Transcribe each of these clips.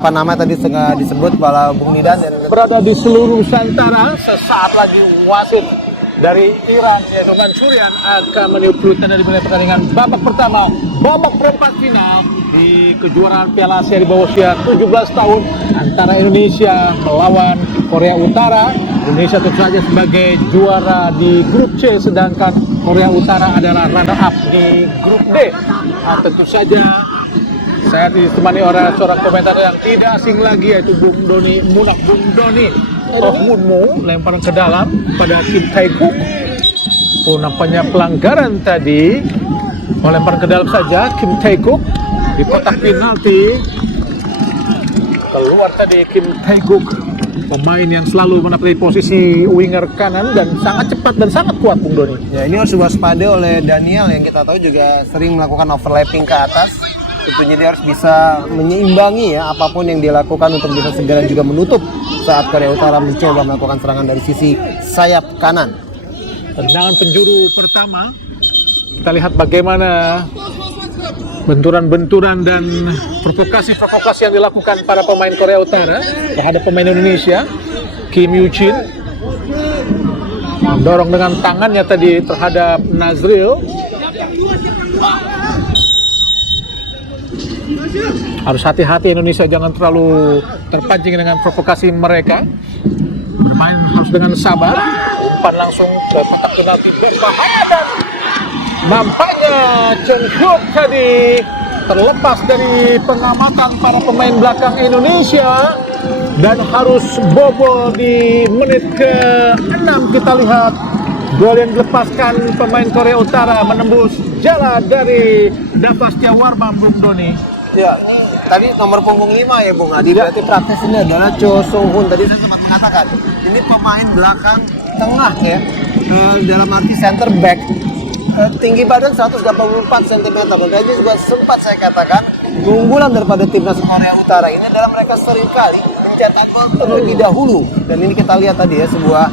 Apa nama tadi disebut Bala Bung Nidan dan berada di seluruh Nusantara. Sesaat lagi wasit dari Iran yaitu Mansyurian akan meniup dari mulai pertandingan babak pertama, babak perempat final di kejuaraan Piala Asia di bawah usia 17 tahun antara Indonesia melawan Korea Utara. Indonesia tentu saja sebagai juara di grup C, sedangkan Korea Utara adalah runner up di grup D. Tentu saja saya ditemani oleh seorang komentar yang tidak asing lagi, yaitu Bung Doni Munak. Bung Doni, Munmu lemparan ke dalam pada Kim Tae-guk. Oh, nampaknya pelanggaran tadi. Lemparan ke dalam saja Kim Tae-guk di kotak penalti. Keluar tadi Kim Tae-guk, pemain yang selalu menempati posisi winger kanan dan sangat cepat dan sangat kuat, Bung Doni. ya, ini harus waspada oleh Daniel yang kita tahu juga sering melakukan overlapping ke atas. Tentunya dia harus bisa menyeimbangi ya apapun yang dilakukan untuk bisa segera juga menutup saat Korea Utara mencoba melakukan serangan dari sisi sayap kanan. Tendangan penjuru pertama, kita lihat bagaimana benturan-benturan dan provokasi-provokasi yang dilakukan para pemain Korea Utara terhadap pemain Indonesia. Kim Yoo-jin dorong dengan tangannya tadi terhadap Nazril. Harus hati-hati Indonesia, jangan terlalu terpancing dengan provokasi mereka. Bermain harus dengan sabar. Umpan langsung ke kotak penalti berbahaya dan nampaknya Chong Hyuk tadi terlepas dari pengamatan para pemain belakang Indonesia dan harus bobol di menit ke-6. Kita lihat gol yang dilepaskan pemain Korea Utara menembus jala dari Dava Setiawarman, Bung Doni. Ya, ini tadi nomor punggung 5 ya Bung Adi. Berarti praktis ini adalah Cho Sung-hoon. Tadi saya sempat mengatakan ini pemain belakang tengah ya, dalam arti center back. Tinggi badan 184 cm. Makanya juga sempat saya katakan keunggulan daripada timnas Korea Utara ini adalah mereka seringkali mencetak gol terlebih dahulu. Dan ini kita lihat tadi ya, sebuah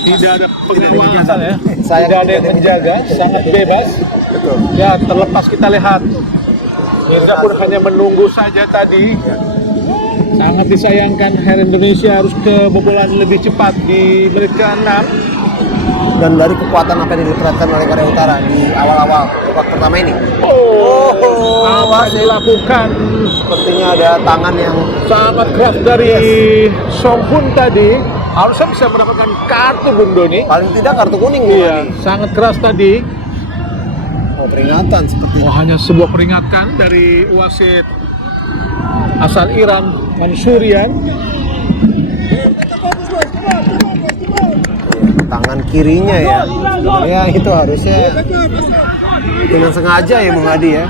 Tidak ada pengawasan ya, Saya tidak ada yang menjaga, sangat bebas. Betul. Ya, terlepas kita lihat Mirza pun hanya menunggu saja tadi. Sangat disayangkan Her Indonesia harus kebobolan lebih cepat di menit ke-6. Dan dari kekuatan apa yang diperlihatkan oleh Korea Utara di awal-awal babak pertama ini. Apa yang dilakukan? Sepertinya ada tangan yang Sangat keras dari Song-hoon tadi. Harusnya bisa mendapatkan kartu, Bung Doni. paling tidak kartu kuning nih. Iya, sangat keras tadi. Oh, peringatan seperti Hanya sebuah peringatan dari wasit asal Iran, Mansyurian. tangan kirinya ya. Ya itu harusnya dengan sengaja ya Bung Adi ya.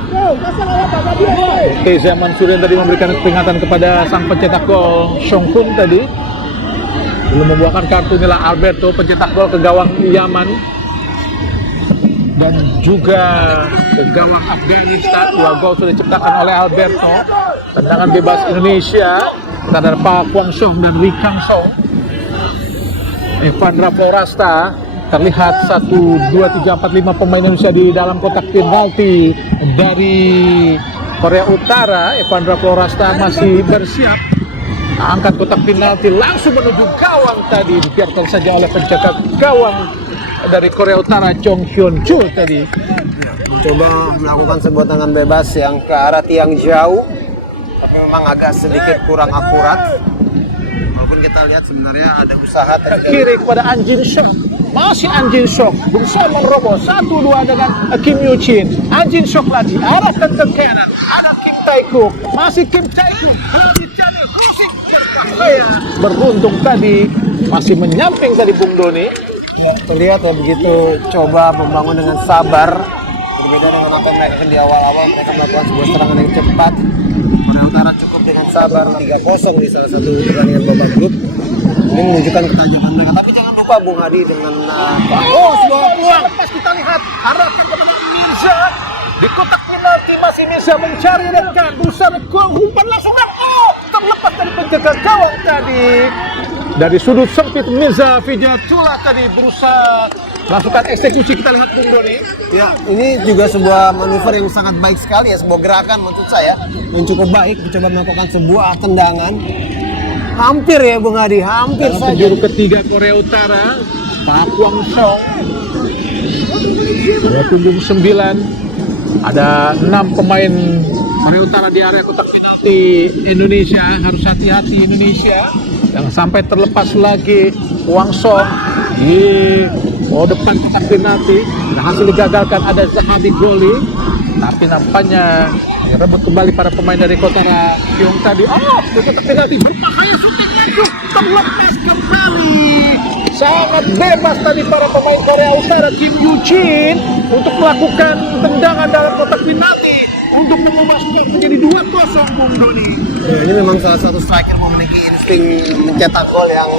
Teza Mansyurian tadi memberikan peringatan kepada sang pencetak gol Song-hoon tadi. Belum membuahkan kartu inilah Alberto, pencetak gol ke gawang Yaman dan juga ke gawang Afghanistan. 2 gol sudah diciptakan oleh Alberto. Tendangan bebas Indonesia antara Pak Kwang Song dan Lee Kang Song. Evandra Florasta terlihat 1, 2, 3, 4, 5 pemain Indonesia di dalam kotak penalti dari Korea Utara. Evandra Florasta masih bersiap angkat kotak penalti langsung menuju gawang tadi, dibiarkan saja oleh penjaga gawang dari Korea Utara Chong Hyun-chul tadi. Coba melakukan sebuah tendangan bebas yang ke arah tiang jauh, tapi memang agak sedikit kurang akurat. Walaupun kita lihat sebenarnya ada usaha tadi. Kiri kepada An Jin Sok, masih An Jin Sok berusaha menerobos 1-2 dengan Kim Yoo-jin. An Jin Sok lagi arahkan ke kanan, ada Kim Tae-guk, masih Kim Tae-guk, masih jadi Rusik berbahaya. Beruntung tadi masih menyamping tadi Bung Doni. Terlihat ya begitu coba membangun dengan sabar. Berbeda dengan apa yang mereka lakukan di awal-awal, mereka melakukan sebuah serangan yang cepat. Korea Utara cukup dengan sabar 3-0 di salah satu pertandingan babak grup. Ini menunjukkan ketajaman mereka. Tapi jangan lupa Bung Hadi dengan sebuah peluang. Pas kita lihat arahkan kepada Mirza di kotak penalti, masih Mirza mencari dan berusaha umpan langsung dan terlepas dari penjaga gawang tadi. Dari sudut sempit Mirza Vijayatullah tadi berusaha melakukan eksekusi, kita lihat Bung Doni. Ya, ini juga sebuah manuver yang sangat baik sekali ya, sebuah gerakan maksud saya yang cukup baik, mencoba melakukan sebuah tendangan. Hampir ya Bung Adi, hampir Dalam saja. penjuru ketiga Korea Utara, Pak Kwang Song. Di punggung 9 ada 6 pemain Korea Utara di area kotak penalti Indonesia. Harus hati-hati Indonesia, jangan sampai terlepas lagi Kwang Song di depan kotak penalti. Hasil digagalkan, ada Zahabi Goli, tapi nampaknya rebut kembali para pemain dari Kotara Kyong tadi. Di kotak penalti berbahaya, shooting lanjut terlepas kembali. Sangat bebas tadi para pemain Korea Utara, Kim Yoo Jin, untuk melakukan tendangan dalam kotak penalti untuk mengubah skor menjadi 2-0 Bung Doni. Ya, ini memang salah satu striker memiliki insting mencetak gol yang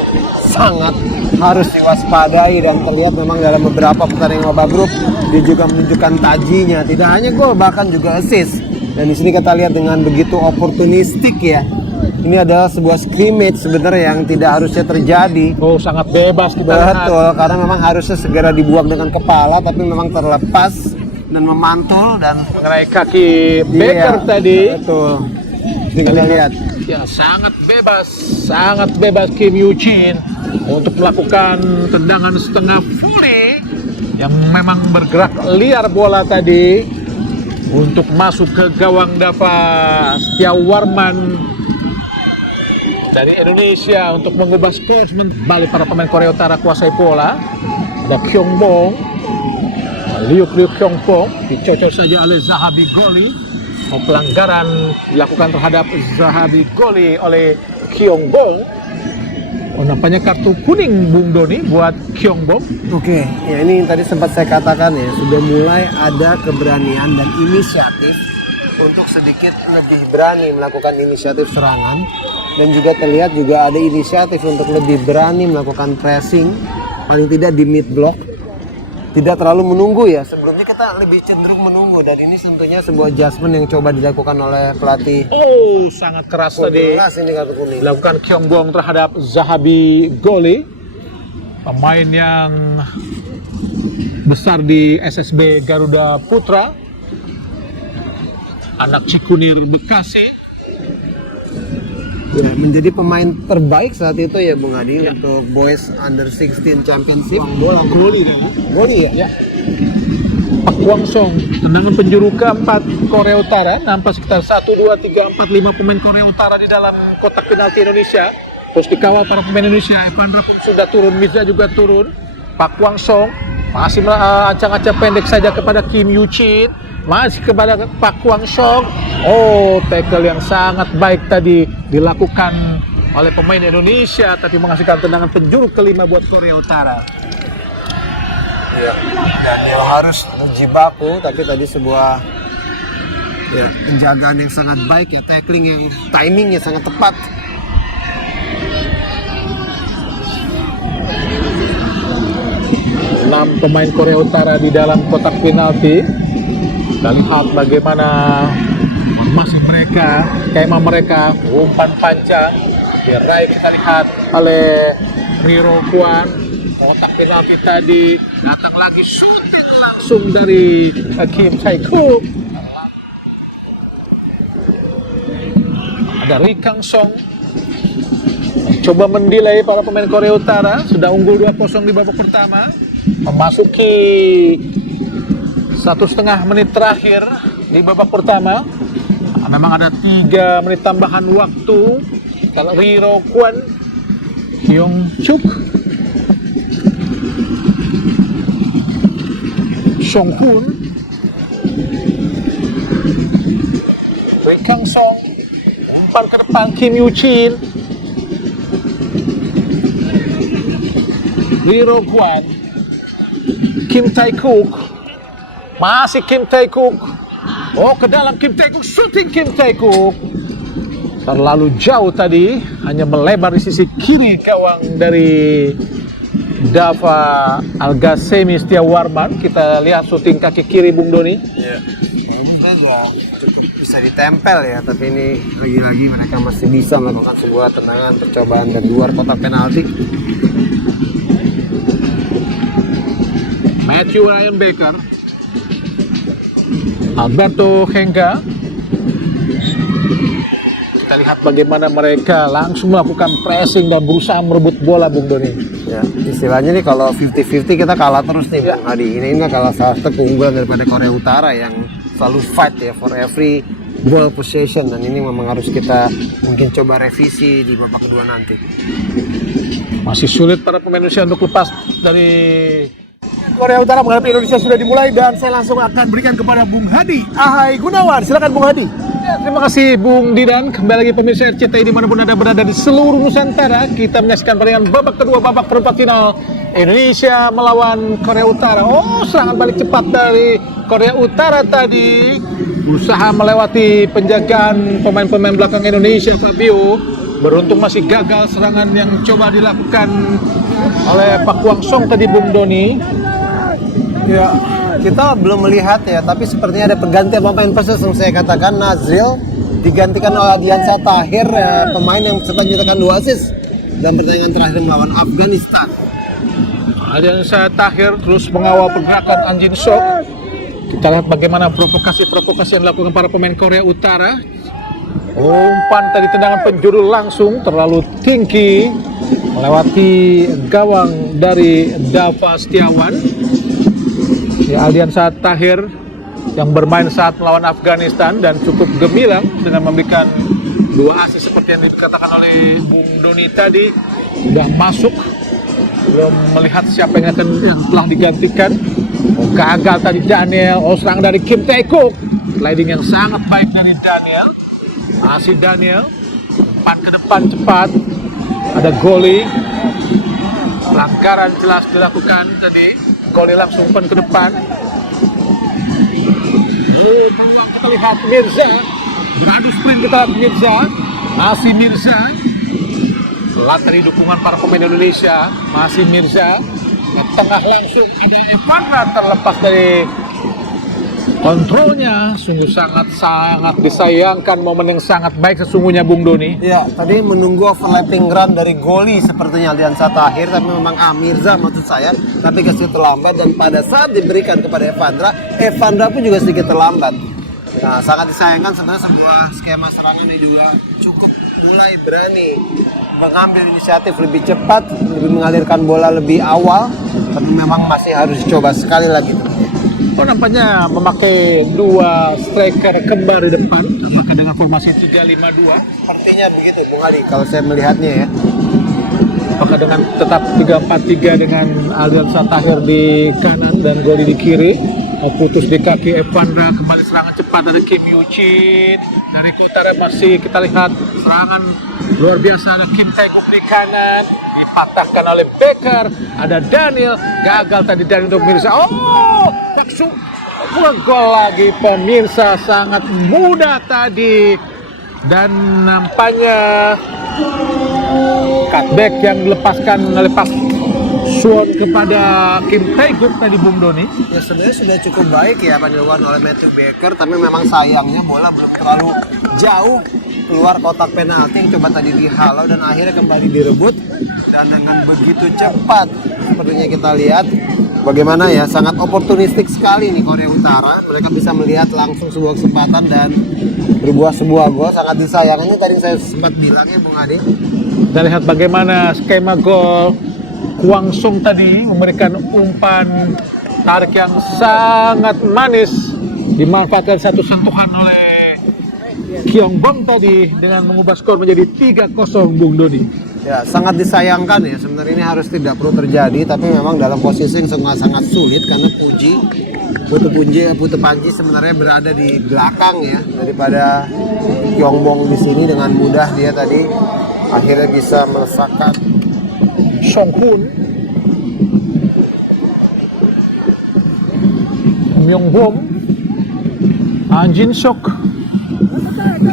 sangat harus diwaspadai, dan terlihat memang dalam beberapa pertandingan babak grup dia juga menunjukkan tajinya, tidak hanya gol bahkan juga assist. Dan di sini kita lihat dengan begitu oportunistik ya. Ini adalah sebuah scrimmage sebenarnya yang tidak harusnya terjadi. Sangat bebas kita lihat. Betul, karena memang harusnya segera dibuang dengan kepala, tapi memang terlepas dan memantul dan Mengenai kaki Baker tadi. Betul. Ini kita lihat. Ya, sangat bebas Kim Yoo Jin untuk melakukan tendangan setengah volley yang memang bergerak liar bola tadi untuk masuk ke gawang Dava Setiawarman dari Indonesia untuk mengubah skor. Kembali para pemain Korea Utara kuasai bola. Ada Kyung Bong, Liu Kyung Bong dicocok saja oleh Zahabi Goli. Pelanggaran dilakukan terhadap Zahabi Goli oleh Kyung Bong. Nampaknya kartu kuning Bung Doni buat Kyung Bong. Oke, ya ini tadi sempat saya katakan ya, sudah mulai ada keberanian dan inisiatif untuk sedikit lebih berani melakukan inisiatif serangan, dan juga terlihat juga ada inisiatif untuk lebih berani melakukan pressing, paling tidak di mid block. Tidak terlalu menunggu ya, sebelumnya kita lebih cenderung menunggu, dan ini tentunya sebuah adjustment yang coba dilakukan oleh pelatih. Sangat keras tadi Jelas ini kartu kuning. dilakukan Kyung Bong terhadap Zahabi Goli, pemain yang besar di SSB Garuda Putra, anak Cikunir Bekasi. Ya, menjadi pemain terbaik saat itu ya Bung Adi untuk Boys Under 16 Championship. Bola Goli Ya. Pak Kwang Song, tendangan penjuru keempat Korea Utara. Nampak sekitar 1, 2, 3, 4, 5 pemain Korea Utara di dalam kotak penalti Indonesia. Terus dikawal para pemain Indonesia. Evandra pun sudah turun, Mirza juga turun. Pak Kwang Song masih ancang-ancang pendek saja kepada Kim Yoo Jin. Masih kepada Pak Kwang Song. Tackle yang sangat baik tadi dilakukan oleh pemain Indonesia, tapi menghasilkan tendangan penjuru kelima buat Korea Utara. Ya, Daniel harus Jibaku, tapi tadi sebuah penjagaan yang sangat baik ya, tackling yang timingnya sangat tepat. Enam pemain Korea Utara di dalam kotak penalti. Kita lihat bagaimana masih mereka, kemah mereka, umpan panjang diraih, kita lihat oleh Riro Kwon. Kotak penalti tadi, datang lagi shooting langsung dari Kim Tae-kook. Ada Ri Kang Song coba mendelay para pemain Korea Utara, sudah unggul 2-0 di babak pertama. Memasuki 1,5 menit terakhir di babak pertama. Memang ada 3 menit tambahan waktu. Kalau Riro Kwon, Kyung Chuk, Song Kun, Ri Kang Song, umpan ke depan Kim Yoo Jin, Riro Kwon, Kim Tae-kook, masih Kim Tae-kook. Ke dalam Kim Tae-kook, shooting Kim Tae-kook. Terlalu jauh tadi, hanya melebar di sisi kiri gawang dari Dava Algasemi Setiawarman. Kita lihat shooting kaki kiri Bung Doni. Iya. bisa ditempel ya, tapi ini lagi-lagi mereka masih bisa melakukan sebuah tendangan percobaan dari luar kotak penalti. Matthew Ryan Baker, Alberto Henga. Kita lihat bagaimana mereka langsung melakukan pressing dan berusaha merebut bola, Bung Doni. Ya, istilahnya nih kalau 50-50 kita kalah terus nih, Bung Adi. Ini kalah salah satu keunggulan daripada Korea Utara yang selalu fight ya for every ball possession, dan ini memang harus kita mungkin coba revisi di babak kedua nanti. Masih sulit para pemain Indonesia untuk lepas dari Korea Utara menghadapi Indonesia sudah dimulai, dan saya langsung akan berikan kepada Bung Hadi Ahai Gunawan. Silakan Bung Hadi. Ya, terima kasih Bung Didan. Kembali lagi pemirsa RCTI dimanapun Anda berada di seluruh Nusantara. Kita menyaksikan pertandingan babak kedua, babak perempat final Indonesia melawan Korea Utara. Oh, serangan balik cepat dari Korea Utara tadi, berusaha melewati penjagaan pemain-pemain belakang Indonesia, Fabio. Beruntung masih gagal serangan yang coba dilakukan oleh Pak Kwang Song tadi, Bung Doni. Ya, kita belum melihat ya, tapi sepertinya ada pergantian pemain khusus yang saya katakan. Nazril digantikan oleh Adiansyah Tahir, pemain yang sempat menyertakan 2 assist dalam pertandingan terakhir melawan Afghanistan. Adiansyah Tahir terus mengawal pergerakan An Jin Sok. Kita lihat bagaimana provokasi-provokasi yang dilakukan para pemain Korea Utara. Umpan tadi, tendangan penjuru langsung terlalu tinggi melewati gawang dari Dava Setiawan. Ya, Adiansyah Tahir yang bermain saat melawan Afghanistan dan cukup gemilang dengan memberikan 2 assist seperti yang dikatakan oleh Bung Doni tadi. Sudah masuk, belum melihat siapa yang telah digantikan. Oh, gagal tadi Daniel. Oh, serangan dari Kim Tae-kook. Sliding yang sangat baik dari Daniel. Masih Daniel, umpan ke depan cepat. Ada Goli. Pelanggaran jelas dilakukan tadi. Goli langsung umpan ke depan. Oh, kita lihat Mirza. Beradu sprint kita lihat Mirza. Masih Mirza. Lewat dari dukungan para pemain Indonesia. Masih Mirza. Ke tengah langsung. Ini Ivandra terlepas dari kontrolnya. Sungguh sangat disayangkan, momen yang sangat baik sesungguhnya, Bung Doni. Ya, tadi menunggu overlapping run dari Goli sepertinya Adiansyah Tahir, tapi memang Mirza maksud saya, tapi sedikit terlambat, dan pada saat diberikan kepada Evandra pun juga sedikit terlambat. Nah, sangat disayangkan sebenarnya sebuah skema serangan ini juga cukup mulai berani mengambil inisiatif lebih cepat, lebih mengalirkan bola lebih awal, tapi memang masih harus dicoba sekali lagi. Oh, nampaknya memakai 2 striker kembar di depan, apakah dengan formasi 3-5-2? Sepertinya begitu, Bung Adi, kalau saya melihatnya ya. Apakah dengan tetap 3-4-3 dengan Adiansyah Tahir di kanan dan Goli di kiri. Putus di kaki Evandra, kembali serangan cepat dari Kim Yoo-chin. Dari Utara masih kita lihat serangan luar biasa, ada Kim Tae-kook di kanan, dipatahkan oleh Baker. Ada Daniel, gagal tadi Daniel untuk Mirza. Oh, langsung gol lagi pemirsa, sangat mudah tadi. Dan nampaknya cutback yang dilepaskan oleh Pak Suwon kepada Kim Tae-kook tadi, Bung Doni. Ya, sebenarnya sudah cukup baik ya dilakukan oleh Matthew Baker, tapi memang sayangnya bola belum terlalu jauh keluar kotak penalti yang coba tadi dihalau dan akhirnya kembali direbut, dan dengan begitu cepat sepertinya kita lihat bagaimana ya, sangat oportunistik sekali nih Korea Utara. Mereka bisa melihat langsung sebuah kesempatan dan berbuah sebuah gol. Sangat disayangkan, tadi saya sempat bilang ya, Bung Adi. Kita lihat bagaimana skema gol. Kwang Song tadi memberikan umpan tarik yang sangat manis, dimanfaatkan satu sentuhan oleh Kyung Bom tadi dengan mengubah skor menjadi 3-0, Bung Doni. Ya, sangat disayangkan ya, sebenarnya ini harus tidak perlu terjadi, tapi memang dalam posisi yang sangat sulit karena Putu Panji sebenarnya berada di belakang ya daripada Kyung Bom di sini. Dengan mudah dia tadi akhirnya bisa melesakkan Song Hoon, Myung Bom, An Jin Sok,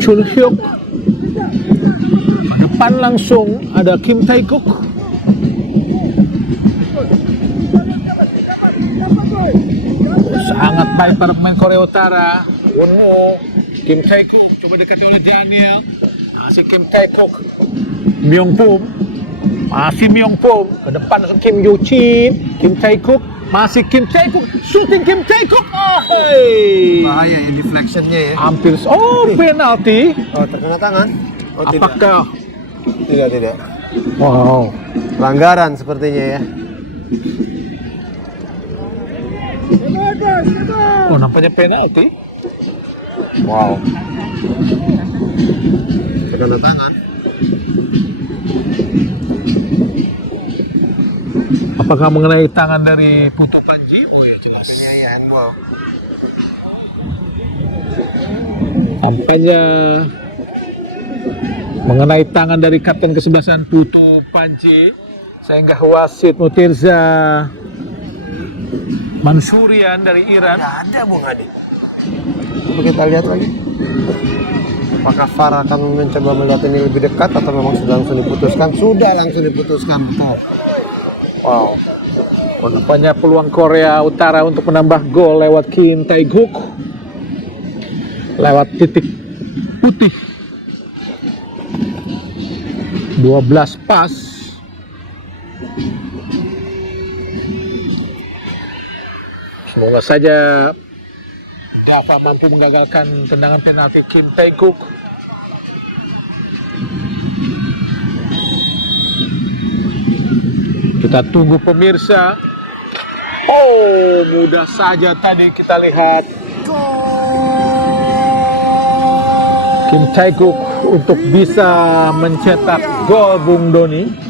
Chul Hyuk. Depan langsung ada Kim Tae-kook. Sangat baik para pemain Korea Utara. Won Mo Kim Tae-kook coba dekati oleh Daniel. Masih Kim Tae-kook. Myung-pum. Masih Myung-pum. Ke depan Kim Yoo-chin. Kim Tae-kook. Masih Kim Tae-kook. Shooting Kim Tae-kook. Oh, hey. Bahaya ya deflectionnya ya. Hampir. Oh, penalti. Oh, terkena tangan. Oh, Apakah? Tidak. Wow. Pelanggaran sepertinya ya. Oh, nampaknya penalti. Wow. Terkena tangan. Apakah mengenai tangan dari Putu Panji? Oh ya, jelas. Wow. Tampaknya mengenai tangan dari kapten kesebelasan Putu Panji, sehingga wasit Mutirza Mansurian dari Iran. Nggak ada Bung Hadi. Coba kita lihat lagi. Apakah VAR akan mencoba melihat ini lebih dekat atau memang sudah langsung diputuskan? Sudah langsung diputuskan, betul. Wow. Nampaknya peluang Korea Utara untuk menambah gol lewat Kim Tae-kook, lewat titik putih. 12 pas. Semoga saja Dava mampu menggagalkan tendangan penalti Kim Tae-kook. Kita tunggu pemirsa. Oh, mudah saja tadi kita lihat Kim Tae-kook untuk bisa mencetak gol, Bung Doni.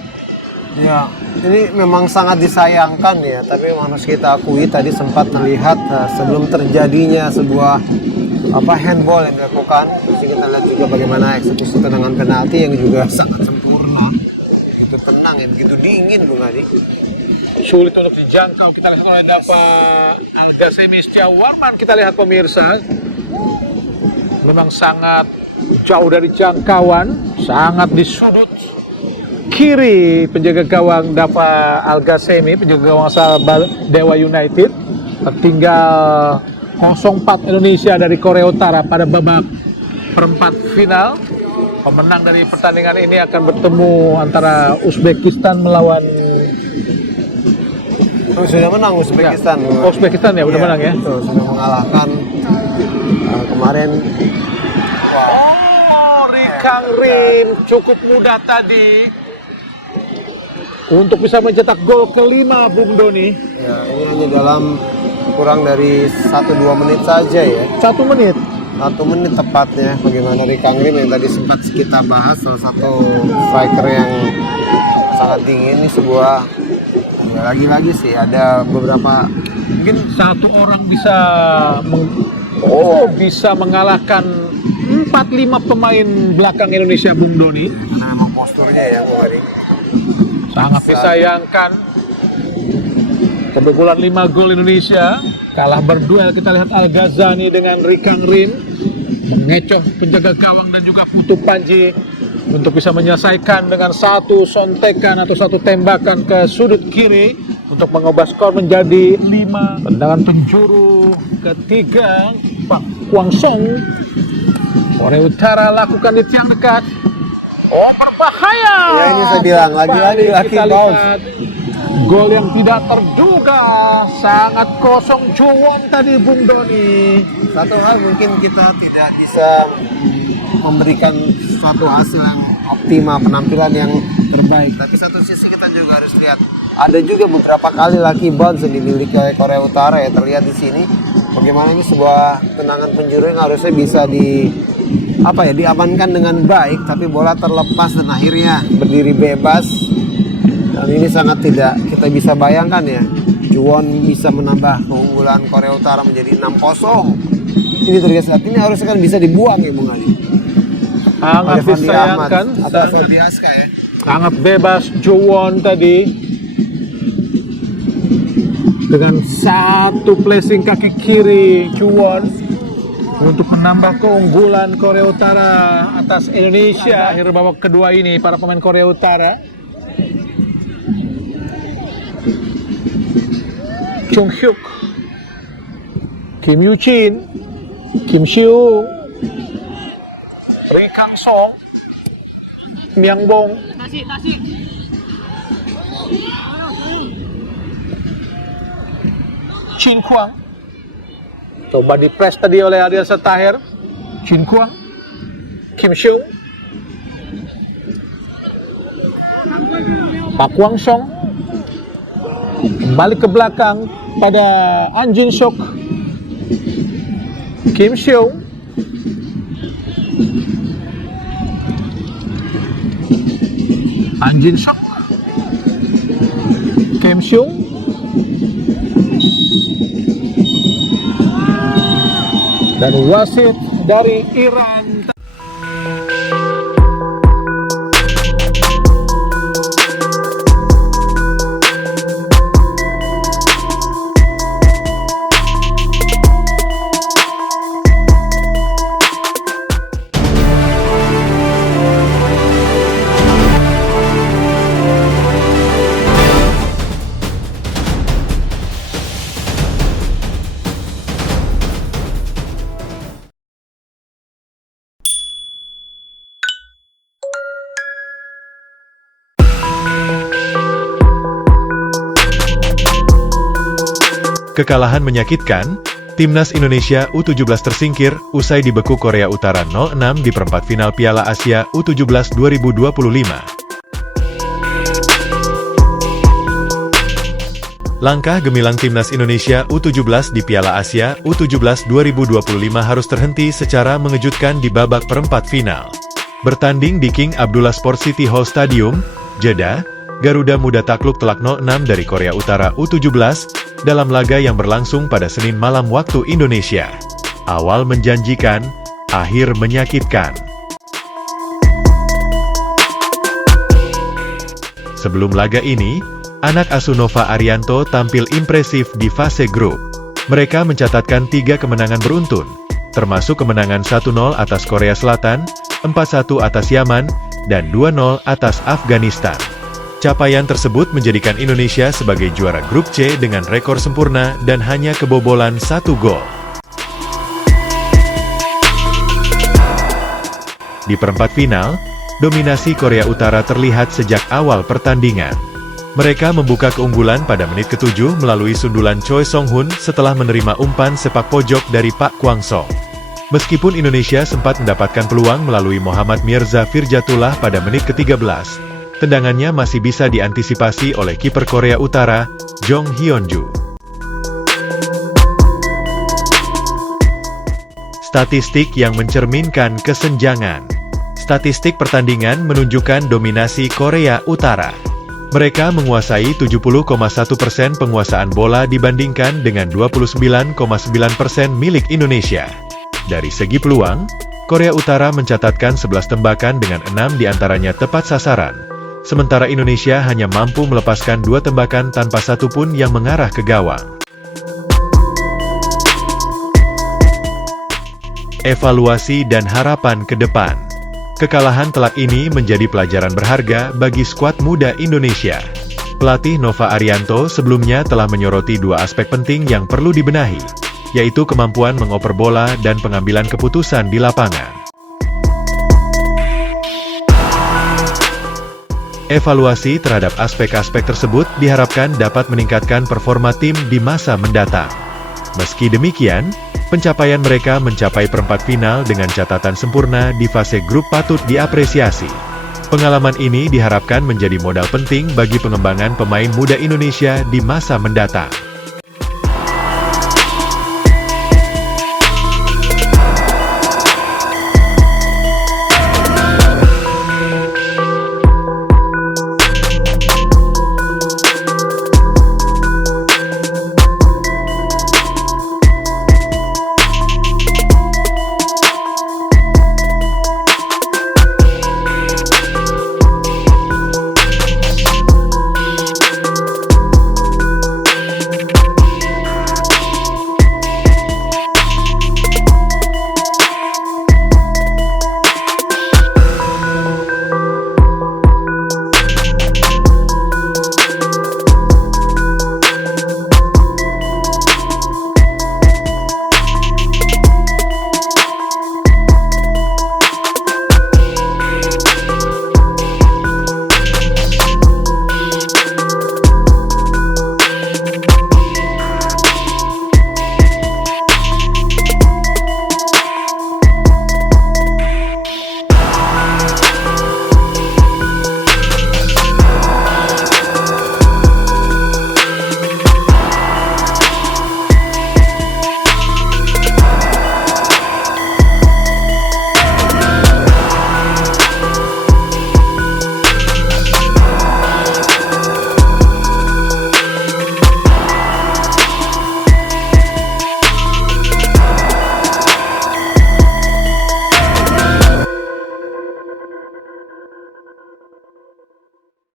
Ya, ini memang sangat disayangkan ya, tapi harus kita akui tadi sempat terlihat sebelum terjadinya sebuah handball yang dilakukan. Terus kita lihat juga bagaimana eksekusi tendangan penalti yang juga sangat sempurna. Itu tenang ya, begitu dingin Bung Hadi. Sulit untuk dijangkau. Kita lihat oleh Dava Al-Ghazemi Setiawarman. Kita lihat pemirsa, memang sangat jauh dari jangkauan, sangat di sudut kiri penjaga gawang Dava Al-Ghazemi, penjaga gawang asal Dewa United. Tertinggal 0-4 Indonesia dari Korea Utara pada babak perempat final. Pemenang dari pertandingan ini akan bertemu antara Uzbekistan melawan sudah menang Uzbekistan. Ya. Uzbekistan ya, udah menang ya. Betul, sudah mengalahkan kemarin. Oh, Ri Kang Rin cukup mudah tadi untuk bisa mencetak gol kelima, Bung Doni. Ya, ini hanya dalam kurang dari 1-2 menit saja ya. 1 menit. 1 menit tepatnya. Bagaimana Ri Kang Rin yang tadi sempat kita bahas, salah satu striker yang sangat dingin. Ini sebuah ya, lagi-lagi sih ada beberapa Mungkin satu orang bisa bisa mengalahkan 4-5 pemain belakang Indonesia, Bung Doni. karena memang posturnya ya Bung Hadi. Sangat disayangkan. Kebobolan 5 gol Indonesia, kalah berduel. Kita lihat Al-Ghazani dengan Ri Kang Rin mengecoh penjaga gawang dan juga Putu Panji untuk bisa menyelesaikan dengan satu sontekan atau satu tembakan ke sudut kiri untuk mengubah skor menjadi 5. Tendangan penjuru ketiga Pak Kwang Song. Korea Utara lakukan di tiang dekat. Oh, berbahaya. Ya, ini saya bilang lagi-lagi Kita bounce. lihat gol yang tidak terduga, sangat kosong Juwon tadi, Bung Doni. Satu hal mungkin kita tidak bisa memberikan suatu hasil yang optimal, penampilan yang terbaik, tapi satu sisi kita juga harus lihat ada juga beberapa kali lucky bounce yang dimiliki oleh Korea Utara ya, terlihat di sini bagaimana ini sebuah tendangan penjuru yang harusnya bisa diamankan dengan baik, tapi bola terlepas dan akhirnya berdiri bebas. Dan ini sangat tidak kita bisa bayangkan ya, Juwon bisa menambah keunggulan Korea Utara menjadi 6-0. Ini terlihat ini harusnya kan bisa dibuang ya Bung Ali. Sangat disayangkan, atau Sobiaska ya. sangat bebas Juwon tadi dengan satu placing kaki kiri Juwon untuk menambah keunggulan Korea Utara atas Indonesia akhir babak kedua ini. Para pemain Korea Utara, Chung Hyuk, Kim Yoo-chin, Kim Siu, Song, Myungbong, Chin Kwang. Coba di-press tadi oleh Adil Setahir. Chin Kwang, Kim Seung, Pak Kwang Song. Balik ke belakang pada An Jin Sok, Kim Seung, An Jin Sok, Kim Seung, dan wasit dari Iran. Kekalahan menyakitkan, Timnas Indonesia U17 tersingkir usai dibekuk Korea Utara 0-6 di perempat final Piala Asia U17 2025. Langkah gemilang Timnas Indonesia U17 di Piala Asia U17 2025 harus terhenti secara mengejutkan di babak perempat final. Bertanding di King Abdullah Sport City Hall Stadium, Jeddah, Garuda Muda takluk telak 0-6 dari Korea Utara U17 dalam laga yang berlangsung pada Senin malam waktu Indonesia. Awal menjanjikan, akhir menyakitkan. Sebelum laga ini, anak asuh Nova Arianto tampil impresif di fase grup. Mereka mencatatkan 3 kemenangan beruntun, termasuk kemenangan 1-0 atas Korea Selatan, 4-1 atas Yaman, dan 2-0 atas Afghanistan. Capaian tersebut menjadikan Indonesia sebagai juara grup C dengan rekor sempurna dan hanya kebobolan 1 gol. Di perempat final, dominasi Korea Utara terlihat sejak awal pertandingan. Mereka membuka keunggulan pada menit ke-7 melalui sundulan Choi Song-hun setelah menerima umpan sepak pojok dari Pak Kwang Song. Meskipun Indonesia sempat mendapatkan peluang melalui Muhammad Mirza Firjatullah pada menit ke-13, tendangannya masih bisa diantisipasi oleh kiper Korea Utara, Jong Hyun-ju. Statistik yang mencerminkan kesenjangan. Statistik pertandingan menunjukkan dominasi Korea Utara. Mereka menguasai 70,1% penguasaan bola dibandingkan dengan 29,9% milik Indonesia. Dari segi peluang, Korea Utara mencatatkan 11 tembakan dengan 6 diantaranya tepat sasaran. Sementara Indonesia hanya mampu melepaskan 2 tembakan tanpa satu pun yang mengarah ke gawang. Evaluasi dan harapan ke depan. Kekalahan telak ini menjadi pelajaran berharga bagi skuad muda Indonesia. Pelatih Nova Arianto sebelumnya telah menyoroti 2 aspek penting yang perlu dibenahi, yaitu kemampuan mengoper bola dan pengambilan keputusan di lapangan. Evaluasi terhadap aspek-aspek tersebut diharapkan dapat meningkatkan performa tim di masa mendatang. Meski demikian, pencapaian mereka mencapai perempat final dengan catatan sempurna di fase grup patut diapresiasi. Pengalaman ini diharapkan menjadi modal penting bagi pengembangan pemain muda Indonesia di masa mendatang.